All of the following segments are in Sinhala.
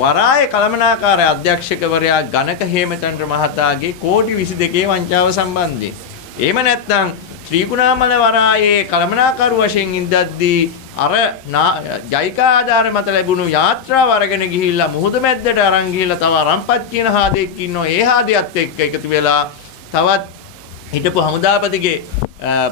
වරාය කළමනාකාර අධ්‍යක්ෂකවරයා ගණක හේමචන්ද්‍ර මහතාගේ කෝටි 22 වංචාව සම්බන්ධයෙන්. එහෙම නැත්නම් ත්‍රිකුණාමල වරායේ කළමනාකරු වශයෙන් ඉඳද්දී අර ජයිකා ආධාර මත ලැබුණු යාත්‍රාව අරගෙන ගිහිල්ලා මුහුද මැද්දට අරන් ගිහිල්ලා තව අරම්පත් කියන හාදෙක් ඉන්නවා. ඒ හාදයත් එක්ක එකතු වෙලා තවත් හිටපු හමුදාපතිගේ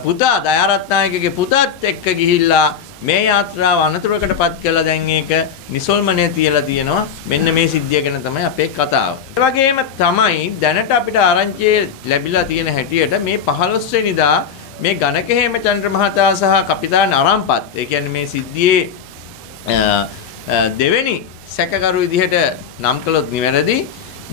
පුතා දයාරත්නායකගේ පුතාත් එක්ක ගිහිල්ලා මේ යාත්‍රාව අනතුරකටපත් කළා. දැන් ඒක නිසල්මනේ තියලා තියෙනවා. මෙන්න මේ සිද්ධිය ගැන තමයි අපේ කතාව. ඒ වගේම තමයි දැනට අපිට ආරංචිය ලැබිලා තියෙන හැටියට මේ 15 වෙනිදා මේ ගණක හේමචන්ද්‍ර මහතා සහ කපිතාන් අරම්පත් ඒ කියන්නේ මේ සිද්ධියේ දෙවෙනි සැකකරු විදිහට නම් කළොත් නිවැරදි.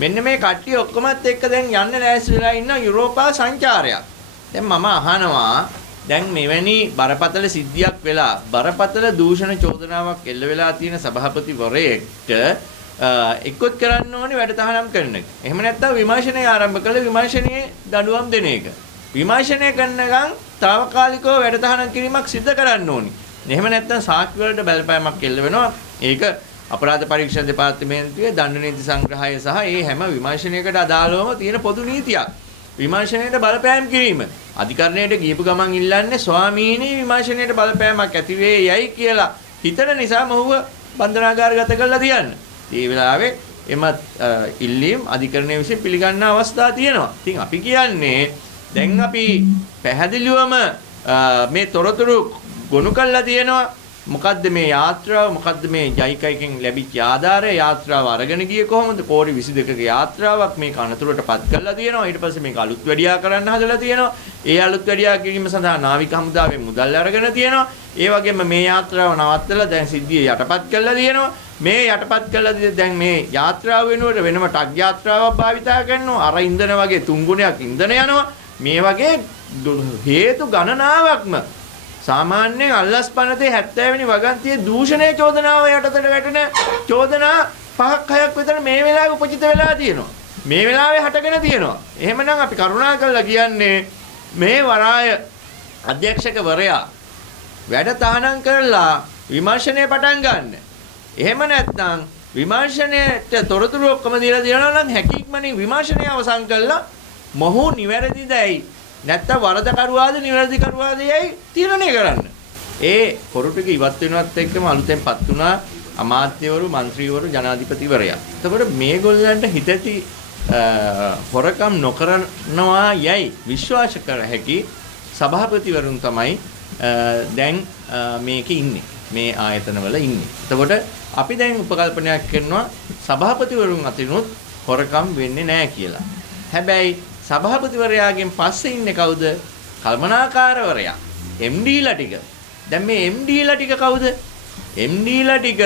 මෙන්න මේ කට්ටිය ඔක්කොමත් එක්ක දැන් යන්න ලෑස්ති වෙලා ඉන්න යුරෝපා සංචාරයක්. දැන් මම අහනවා දැන් මෙවැනි බරපතල සිද්ධියක් වෙලා බරපතල දූෂණ චෝදනාවක් එල්ල වෙලා තියෙන සභාපතිවරයෙක්ට එක්කොත් කරන්න ඕනේ වැඩතහනම් කරන එක. එහෙම නැත්නම් විමර්ශනය ආරම්භ කළ විමර්ශනයේ දඬුවම් දෙන එක. විමර්ශනය කරනකම් తాවකාලිකව වැඩතහනම් කිරීමක් සිදු කරන්න ඕනේ. එහෙම නැත්නම් සාක්ෂි වලට බලපෑමක් එල්ල වෙනවා. ඒක අපරාධ පරීක්ෂණ දෙපාර්තමේන්තුවේ දඬු නීති සංග්‍රහය සහ ඒ හැම විමර්ශනයකට අදාළවම තියෙන පොදු නීතියක්. විමර්ශනයට බලපෑම් කිරීම. අධිකරණයට ගියපු ගමන් ඉල්ලන්නේ ස්වාමීනි විමර්ශනයට බලපෑමක් ඇති වේ යයි කියලා හිතන නිසා මොහුව බන්ධනාගාරගත කරලා තියන්න. මේ වෙලාවේ එම ඉල්ලීම් අධිකරණය විසින් පිළිගන්න අවස්ථා තියෙනවා. ඉතින් අපි කියන්නේ දැන් අපි පැහැදිලිවම මේ තොරතුරු ගොනු කරලා තියෙනවා. මොකද්ද මේ යාත්‍රාව? මොකද්ද මේ ජයිකයිකෙන් ලැබිච්ච ආධාරය? යාත්‍රාව අරගෙන ගියේ කොහොමද? කෝටි 22ක යාත්‍රාවක් මේක අනතුරටපත් කරලා තියෙනවා. ඊට පස්සේ මේක අලුත් වැඩියා කරන්න හදලා තියෙනවා. ඒ අලුත් වැඩියා කිරීම සඳහා නාවික හමුදාවෙන් මුදල් අරගෙන තියෙනවා. ඒ වගේම මේ යාත්‍රාව නවත්තලා දැන් සිද්ධිය යටපත් කරලා තියෙනවා. මේ යටපත් කළා දැන් මේ යාත්‍රාව වෙනුවට වෙනම ටග් යාත්‍රාවක් භාවිතා කරනවා. අර ඉන්ධන වගේ 3 ගුණයක් ඉන්ධන යනවා. මේ වගේ හේතු ගණනාවක්ම සාමාන්‍යයෙන් අල්ලස් පනතේ 70 වෙනි වගන්තියේ දූෂණයේ චෝදනාව යටතට වැටෙන චෝදනා 5ක් 6ක් විතර මේ වෙලාවේ උපචිත වෙලා තියෙනවා. මේ වෙලාවේ හටගෙන තියෙනවා. එහෙමනම් අපි කරුණාකරලා කියන්නේ මේ වරාය අධ්‍යක්ෂකවරයා වැඩ තහනම් කරලා විමර්ශනය පටන් ගන්න. එහෙම නැත්නම් විමර්ශනයට තොරතුරු ඔක්කොම දීලා දෙනවා නම් හැකියක්මනේ විමර්ශනය අවසන් කළා මොහු නිවැරදිදයි නැත්නම් වරදකරුවාද නිවැරදිකරුවාදයයි තීරණය කරන්න. ඒ කොරටුක ඉවත් වෙනවත් එක්කම අලුතෙන්පත් වුණා අමාත්‍යවරු, മന്ത്രിවරු, ජනාධිපතිවරයා. එතකොට මේගොල්ලන්ට හිතති හොරකම් නොකරනවා යයි විශ්වාස කර හැකි සභාපතිවරුන් තමයි දැන් මේකේ ඉන්නේ. මේ ආයතනවල ඉන්නේ. එතකොට අපි දැන් උපකල්පනයක් කරනවා සභාපතිවරුන් අතිනුත් හොරකම් වෙන්නේ නැහැ කියලා. හැබැයි සභාපතිවරයාගෙන් පස්සේ ඉන්නේ කවුද? කල්පනාකාරවරයා. MDලා ටික. දැන් මේ MDලා ටික කවුද? MDලා ටික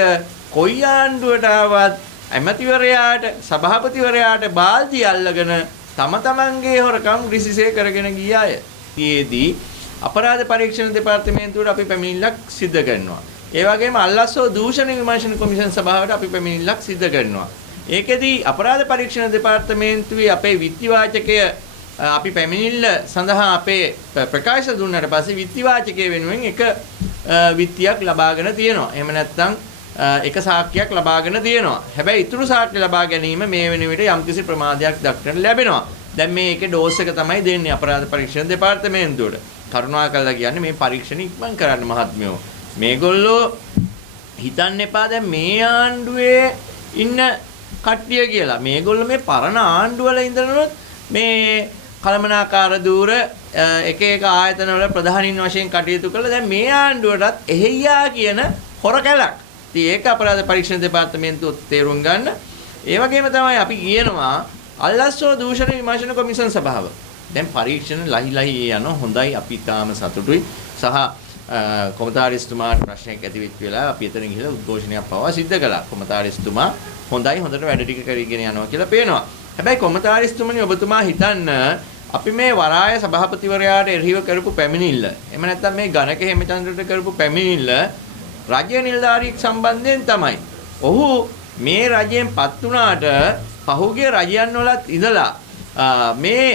කොයි ආණ්ඩුවට ආවත් ඇමතිවරයාට සභාපතිවරයාට බාල්දි අල්ලගෙන තම තමන්ගේ හොරකම් රිසිසේ කරගෙන ගිය අය. ඊයේදී අපරාධ පරීක්ෂණ දෙපාර්තමේන්තුවට අපි පැමිණිල්ලක් සිදු කරනවා. ඒ වගේම අල්ලස්සෝ දූෂණ විමර්ශන කොමිෂන් සභාවට අපි පැමිණිල්ලක් සිදු කරනවා. ඒකෙදී අපරාධ පරීක්ෂණ දෙපාර්තමේන්තුවේ අපේ විත්තිවාචකය අපි පැමිණිල්ල සඳහා අපේ ප්‍රකාශ දුන්නාට පස්සේ විත්තිවාචකය වෙනුවෙන් එක විත්තියක් ලබාගෙන තියෙනවා. එහෙම නැත්නම් එක සාක්ෂියක් ලබාගෙන තියෙනවා. හැබැයි ඊතුරු සාක්ෂි ලබා ගැනීම මේ වෙන විට යම්කිසි ප්‍රමාදයක් දක්නට ලැබෙනවා. දැන් මේකේ ඩෝස් එක තමයි දෙන්නේ අපරාධ පරීක්ෂණ දෙපාර්තමේන්තුවට. කරුණාකරලා කියන්නේ මේ පරීක්ෂණ ඉක්මන් කරන්න මහත්මයෝ. මේගොල්ලෝ හිතන්න එපා දැන් මේ ආණ්ඩුවේ ඉන්න කට්ටිය කියලා. මේගොල්ලෝ මේ පරණ ආණ්ඩුවල ඉඳනොත් මේ කළමනාකාර දූර එක එක ආයතනවල ප්‍රධානීන් වශයෙන් කටයුතු කළා. දැන් මේ ආණ්ඩුවටත් එහෙయ్యා කියන හොර කැලක්. ඉතින් ඒක අපරාධ පරීක්ෂණ දෙපාර්තමේන්තුව තේරුම් ගන්න. ඒ වගේම තමයි අපි කියනවා අල්ලස්සෝ දූෂණ විමර්ශන කොමිෂන් සභාව. දැන් පරීක්ෂණ ලහි යන හොඳයි අපි තාම සතුටුයි. සහ කොමතාරිස්තුමාට ප්‍රශ්නයක් ඇති වෙච්ච වෙලාව අපි එතන ගිහලා උද්ඝෝෂණයක් පවා සිද්ධ කළා. කොමතාරිස්තුමා හොඳයි හොඳට වැඩ ටික කරගෙන යනවා කියලා පේනවා. හැබැයි කොමතාරිස්තුමනි ඔබතුමා හිතන්න අපි මේ වරාය සභාපතිවරයාට එරෙහිව කරපු පැමිණිල්ල එහෙම නැත්නම් මේ ගණක හේමචන්ද්‍රට කරපු පැමිණිල්ල රජ්‍ය නිලධාරියෙක් සම්බන්ධයෙන් තමයි. ඔහු මේ රජයෙන් පත් වුණාට පහුගිය රජයන් වලත් ඉඳලා මේ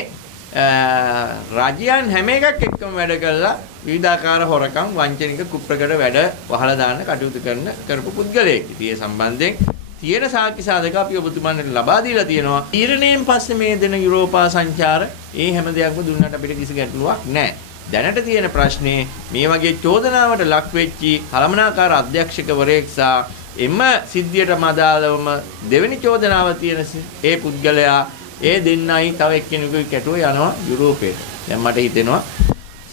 රජයන් හැම එකක් එක්කම වැඩ කළා විවිධාකාර හොරකම් වංචනික කුප්‍රකට වැඩ වහලා දාන්න කටයුතු කරපු පුද්ගලයෙක්. ඉතින් ඒ සම්බන්ධයෙන් තියෙන සාක්ෂි සාධක අපි ඔබතුමන්ට ලබා දීලා තියෙනවා. තීරණයෙන් පස්සේ මේ දෙන යුරෝපා සංචාර ඒ හැම දෙයක්ම දුන්නට අපිට කිසි ගැටලුවක් නැහැ. දැනට තියෙන ප්‍රශ්නේ මේ වගේ චෝදනාවට ලක් වෙච්චි කළමනාකාර අධ්‍යක්ෂකවරයෙක් සහ එම සිද්ධියටම අදාළවම දෙවෙනි චෝදනාව තියෙන ඒ පුද්ගලයා ඒ දෙන්නයි තව එක්කෙනෙකුයි කැටුව යනවා යුරෝපයට. දැන් මට හිතෙනවා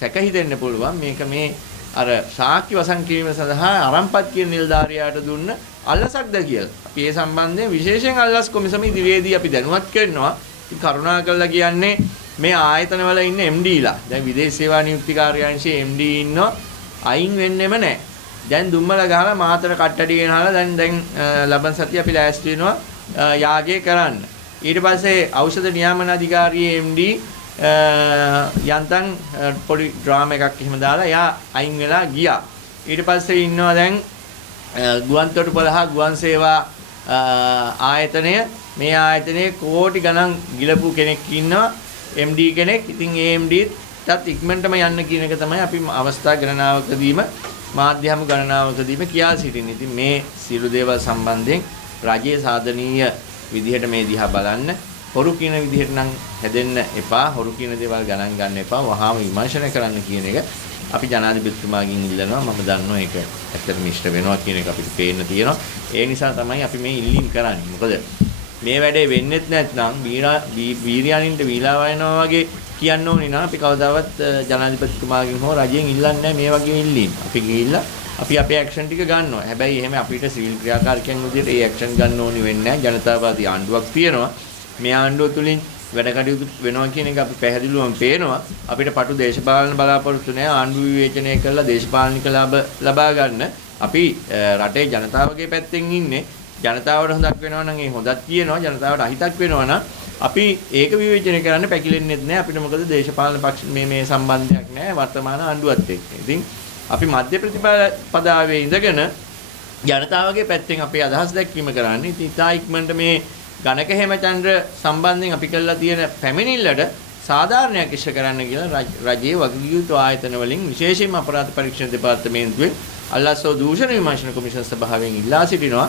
සැක හිතෙන්න පුළුවන් මේක මේ අර සාක්ෂි වසන් කිරීම සඳහා අරම්පත් කියන නිලධාරියාට දුන්න අල්ලසක්ද කියලා. අපි ඒ සම්බන්ධයෙන් විශේෂයෙන් අල්ලස් කොමිසම ඉදිරියේදී අපි දැනුවත් කරනවා. ඉතින් කරුණාකරලා කියන්නේ මේ ආයතනවල ඉන්න MDලා දැන් විදේශ සේවා නියුක්ති කාර්යාංශයේ MD ඉන්නෝ අයින් වෙන්නෙම නැහැ. දැන් දුම්මල ගහලා මාතර කට්ටඩි ගෙනහලා දැන් ලබන සතිය අපි ලෑස්ති වෙනවා යාගය කරන්න. ඊට පස්සේ ඖෂධ නියාමන අධිකාරියේ MD යන්තම් පොඩි ඩ්‍රාමා එකක් එහෙම දාලා එයා අයින් වෙලා ගියා. ඊට පස්සේ ඉන්නවා දැන් ගුවන්තොටුපළ හා ගුවන් සේවා ආයතනය මේ ආයතනයේ කෝටි ගණන් ගිලපු කෙනෙක් ඉන්නවා MD කෙනෙක්. ඉතින් ඒ MDත් ඉක්මනටම යන්න කියන එක තමයි අපි අවස්ථා ගණනාවකදීම මාධ්‍යම ගණනාවකදීම කියා සිටින්නේ. ඉතින් මේ සියලු දේවල් සම්බන්ධයෙන් රජයේ සාධනීය විදිහට මේ දිහා බලන්න. හොරු කියන විදිහට නම් හැදෙන්න එපා. හොරු කියන දේවල් ගණන් ගන්න එපා. වහාම විමර්ශනය කරන්න කියන එක අපි ජනාධිපතිතුමාගෙන් ඉල්ලනවා. මම දන්නවා ඒක ඇත්තටම ඉෂ්ට වෙනවා කියන එක අපිට පේන්න තියෙනවා. ඒ නිසා තමයි අපි මේ ඉල්ලීම් කරන්නේ. මොකද මේ වැඩේ වෙන්නෙත් නැත්නම් වීර්යානින්ට වීලා වයනවා වගේ කියන්න ඕනේ නා අපි කවදාවත් ජනාධිපතිතුමාගෙන් හෝ රජයෙන් ඉල්ලන්නේ නැහැ මේ වගේ ඉල්ලීම්. අපි ගිහිල්ලා අපි අපේ ඇක්ෂන් ටික ගන්නවා. හැබැයි එහෙම අපිට සිවිල් ක්‍රියාකාරකයන් විදිහට ඒ ඇක්ෂන් ගන්න ඕනි වෙන්නේ නැහැ. ජනතාවාදී ආණ්ඩුවක් තියෙනවා. මේ ආණ්ඩුව තුලින් වැඩ කටයුතු වෙනවා කියන එක අපි පැහැදිලිවම පේනවා. අපිට පටු දේශපාලන බලාපොරොත්තු නැහැ. ආණ්ඩුව විවේචනය කරලා දේශපාලනික ලාභ ලබා ගන්න. අපි රටේ ජනතාවගේ පැත්තෙන් ඉන්නේ. ජනතාවට හොඳක් වෙනවා නම් ඒ හොඳක් කියනවා. ජනතාවට අහිතක් වෙනවා නම් අපි ඒක විවේචනය කරන්න පැකිලෙන්නේ නැහැ. අපිට මොකද දේශපාලන පක්ෂ මේ සම්බන්ධයක් නැහැ වර්තමාන ආණ්ඩුවත් එක්ක. ඉතින් අපි මධ්‍ය ප්‍රතිපදාවේ ඉඳගෙන ජනතාවගේ පැත්තෙන් අපේ අදහස් දැක්වීම කරන්නේ. ඉතින් ඉතා ඉක්මනට මේ ගණක හේමචන්ද්‍ර සම්බන්ධයෙන් අපි කළා තියෙන පැමිණිල්ලට සාධාරණයක් ඉෂ්ට කරන්න කියලා රජයේ වගකීම් ආයතන වලින් විශේෂයෙන්ම අපරාධ පරීක්ෂණ දෙපාර්තමේන්තුවේ අල්ලාසෝ දූෂණ විමර්ශන කොමිෂන් සභාවෙන් ඉල්ලා සිටිනවා.